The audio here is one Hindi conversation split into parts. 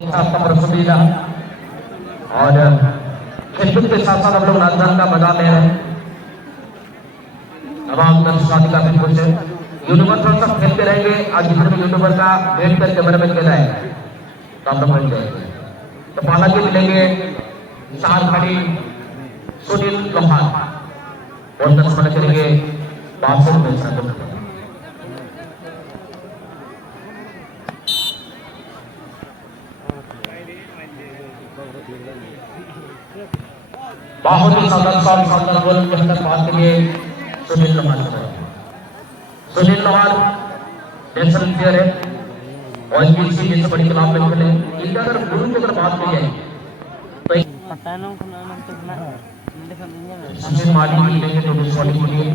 आपका प्रस्तुति रहा और खेलकूद के साथ साथ हम लोग राजधानी का मजा ले रहे हैं। अब हम दर्शक का भी कुछ यूट्यूबर थोड़ा सा खेलते रहेंगे। आज जितने भी यूट्यूबर का वेट कर कैमरे में खेल रहे हैं तो आप लोग मिल जाएंगे। तो पहला के मिलेंगे चार खड़ी सुनील लोहार और 10 मिनट करेंगे 500 रुपये। बहुत ही शानदार गोल बेहतर बात के लिए सुनील लोहार नेशनल प्लेयर है और किसी जैसे बड़ी क्लाब में खेले। इनका अगर गुरु की अगर बात की जाए तो सुशील माली की लेंगे तो दूसरी के लिए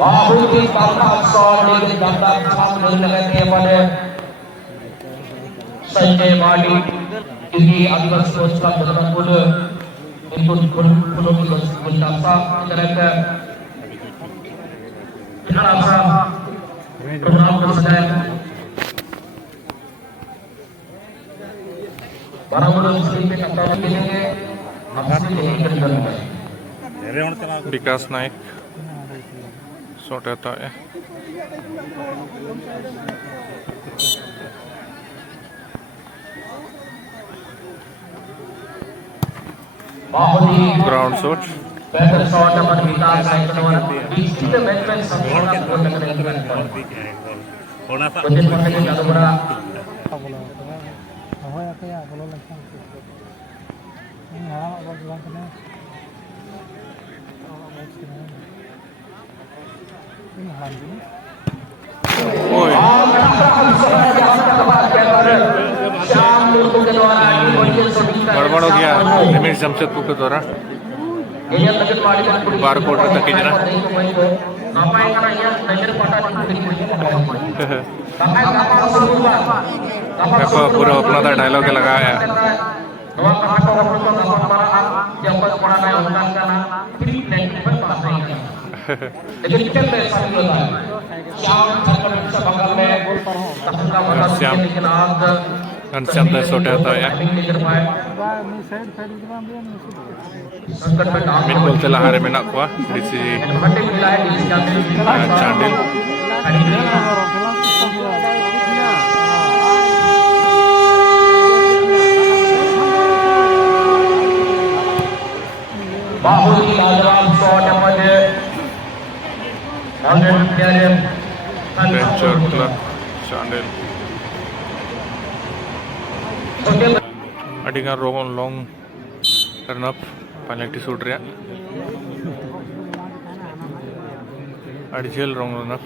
बहुत ही बात शॉट लेकिन बात छाप नहीं लगाते हमारे संजय माली क्योंकि आदिवासी कोच का बदलापुर इनको फूलों की गुलदस्ता तरह का बड़ा सा प्रोग्राम कर सजाया। बराबर स्क्रीन पे कप्तान के लिए विकास नायक शॉट आता है। ग्राउंड शॉट बेहतर शॉट हमारे विकास नायक द्वारा डिस्ट्रिक्ट मैच में संपूर्ण गोल लगने की होना था कुछ पढ़ने के ज्यादा बड़ा गड़बड़ हो गया रमेश जमशेदपुर के द्वारा बार कोटर तक जना पूरा अपना था डायलॉग लगाया घनश्याम शॉट आता है। मिन बोलते लहारे में ना कुआ डीसी चांडिल बहुत ही लाजवाब शॉट है मुझे venture club Chandil Adiga long turn up penalty shoot रे अडिजल रॉन्ग रन अप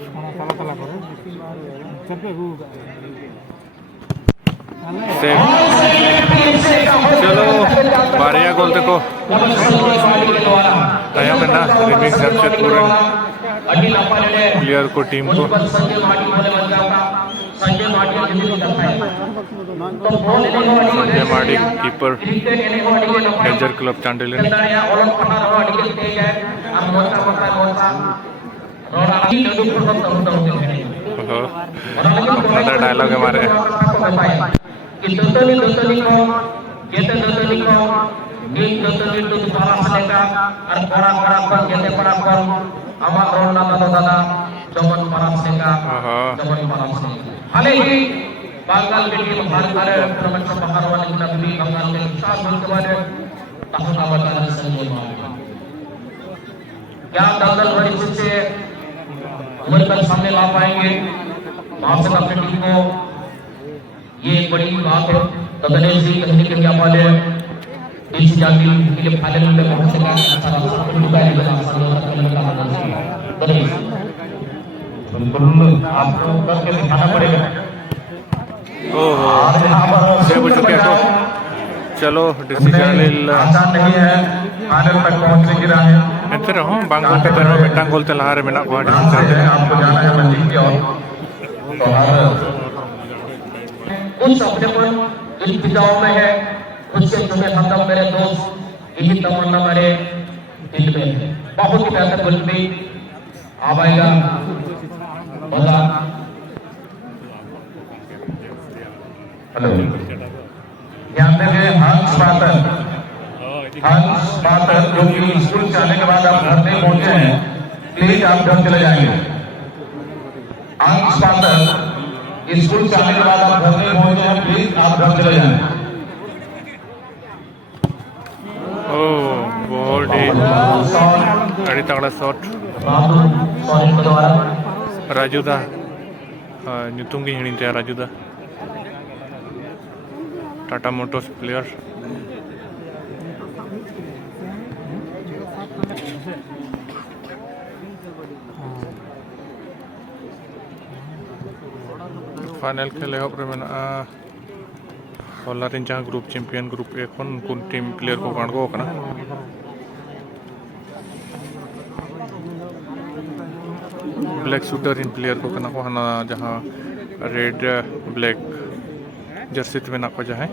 सेव चलो बारिया गोल देखो नया बना रिमिक्स जमशेदपुर प्लेयर को टीम को संजय माड़ी कीपर डेंजर क्लब चांडिल अपना डायलॉग हमारे Banggal ini menghargai permainan penghargaan yang kita beri Banggal yang besar kepada tahun abad semua. क्या दलदल बड़ी से उम्र तक सामने ला पाएंगे वहां से अपनी टीम को ये एक बड़ी बात है। तो गणेश जी कहने के क्या बोले डीसी जाती के लिए फाइनल में पहुंचेगा अच्छा रास्ता दुबई में गणेश बिल्कुल आपको करके दिखाना पड़ेगा। ओहो चलो डीसी चांडिल आसान नहीं है फाइनल तक पहुंचने की राह है। एंते रहो बांगल के तरह मिटांग गोलते लहारे में ना कुआ डीसी चांडिल आपको जाना है मंजिल की ओर तो उस अपने पर इन पिताओं में है उसके जो खत्म मेरे दोस्त यही तमन्ना मेरे दिल में है। बहुत ही बेहतर गोलंदाजी अब आएगा बोला हेलो ध्यान देंगे हंस पातर जो कि स्कूल से आने के बाद आप घर नहीं पहुंचे हैं प्लीज आप घर चले जाएंगे हंस पातर स्कूल से आने के बाद आप घर नहीं पहुंचे हैं प्लीज आप घर चले जाएंगे ball di dari tangla shot Raju dah nyutung gi hining Raju dah Tata Motors player final खेले हो प्रमेना होलारिन जहाँ ग्रुप चैंपियन ग्रुप ए कौन टीम प्लेयर को कांड को करना ब्लैक शूटर इन प्लेयर को करना को हना जहाँ रेड ब्लैक जर्सी में ना को जहाँ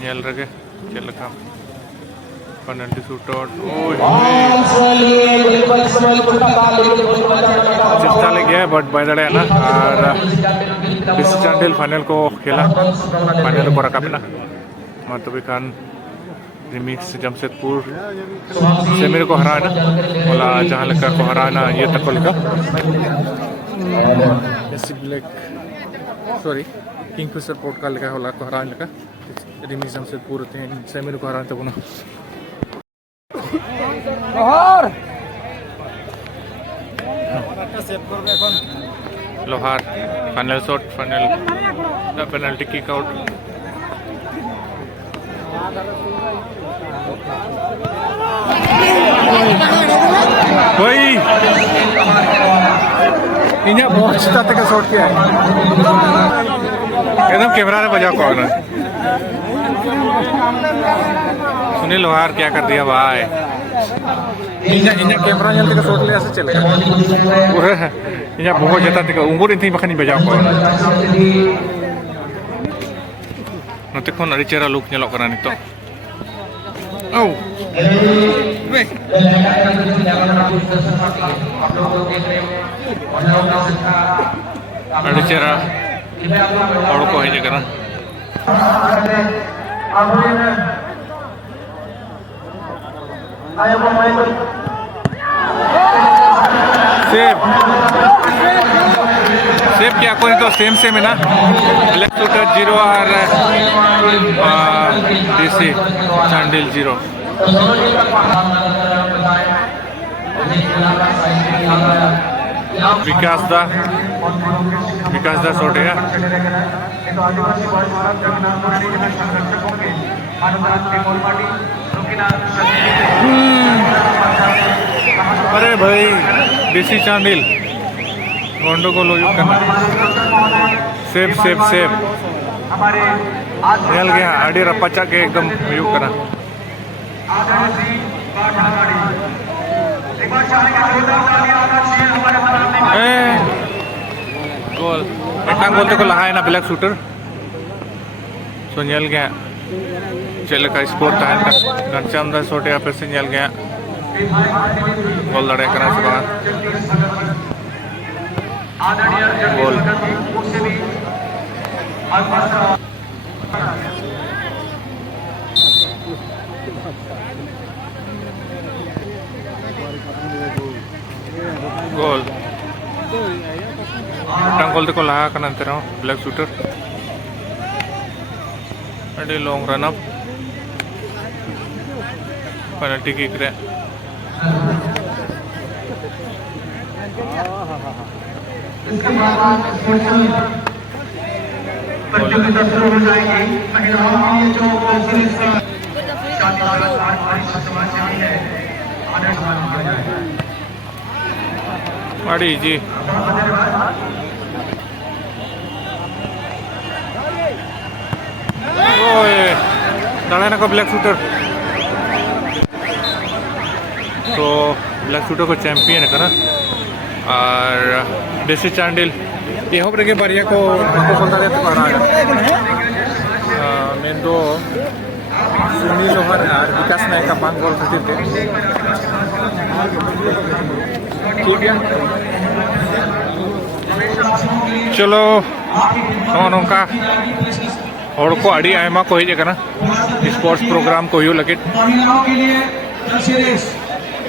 nyel rage chelaka penalti shootout चिंता ले गया बट बैठे ना और डिस चैंडल फाइनल को खेला फाइनल को रखा बिना मातुबी खान रिमिक्स जमशेदपुर सेमीर को हराना बोला जहाँ लेकर को हराना ये तक को लेकर ब्लैक सॉरी किंगफिशर पोर्ट का लेकर होला को हराने लेकर रिमिक्स जमशेदपुर सेमीर को हराने तक ना लोहार final shot final penalty kick out भाई इन्हें बहुत अच्छा तक शॉट किया है एकदम कैमरा ने बजा कौन है सुनील लोहार क्या कर दिया भाई इन्हें कैमरा जल्दी का शॉट ले ऐसे चलेगा इन्हें बहुत ज्यादा तक उंगुर इतनी बखनी बजा कौन नोते कौन अड़ी चेहरा लुक nyelok करना नहीं तो oh अड़ी चेहरा और को है जगह सेव सेव क्या कोई तो सेम सेम है ना ब्लैक शूटर 0 और डीसी चैंडल 0 विकास दा शॉट है अरे भाई डीसी चैंडल गोंडो को लोग करना सेव निकल गया आड़ी रपाचा के एकदम यूज करना गोल इतना गोल तो लगा है ना ब्लैक शूटर सो निकल गया चल का स्कोर था घनश्याम दास छोटे यहाँ पे से निकल गया गोल लड़ाई करना से बाहर गोल गोल गोल तो लगा करना तेरा ब्लैक शूटर अड़ी long run up penalty kick रे इसके बाद प्रतियोगिता शुरू हो जाएगी महिलाओं की जो सीरीज का शादी वाला समाज है आदर समान किया जाएगा अड़ी जी ओए दाड़ा को ब्लैक शूटर तो ब्लैक शूटर को चैंपियन है ना और देसी चांडिल एहब रेगे बारिया को बोलता तो पड़ा मेन दो सुनील लोहार और विकास नायक का बांग गोल खातिर थे ठीक है चलो नौका हड़ को अड़ी आयमा को हेज कना स्पोर्ट्स प्रोग्राम को हुई लगे महिलाओं के लिए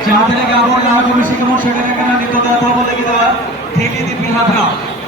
जहां तक आप लोग को मिसी को छेड़ने का नितो दा तो बोले कि दा थेली दी बिहार